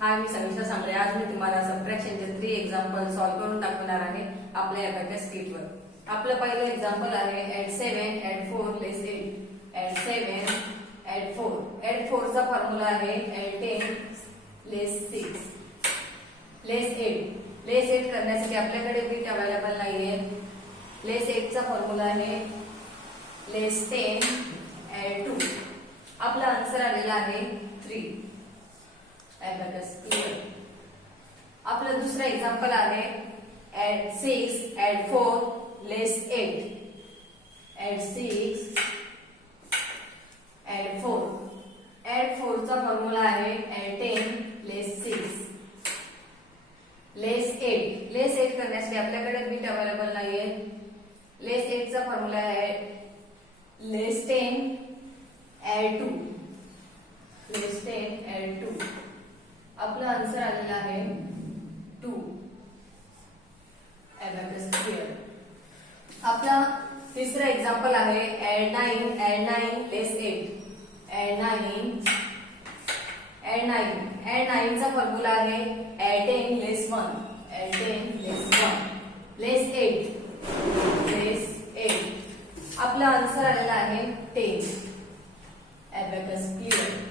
हाय, मी समीक्षा सांगळे. आज मी तुम्हाला सबट्रॅक्शनचे 3 example solve करून दाखवणार आहे आपल्या अबॅकस स्किटवर. आपलं पहिलं एक्झाम्पल आहे add 7 add 4 less 8. add 7 add 4. add 4 चा फॉर्म्युला आहे add 10 less 6 less 8. less 8 करण्यासाठी आपल्याकडे बीट अवेलेबल नाहीये. less 8 चा फॉर्म्युला आहे less 10 add 2. आपला आन्सर आलेला आहे 3. Abacus clear. आपलं दुसरं एक्झाम्पल आहे add 6 add 4 less 8. add 6 add 4. add 4 चा फॉर्म्युला आहे add 10 less 6 less 8. less 8 करण्यासाठी आपल्याकडे बीट अवेलेबल नाहीये. less 8 चा फॉर्म्युला आहे less 10 add 2 less 10 add 2. आपला आन्सर आलेला आहे 2. Abacus clear. आपला तिसरा एक्झाम्पल आहे add 9 less 8. add 9 चा फॉर्म्युला आहे add 10 less 1 add 10 less 1 less 8. आपला आन्सर आलेला आहे 10. Abacus clear.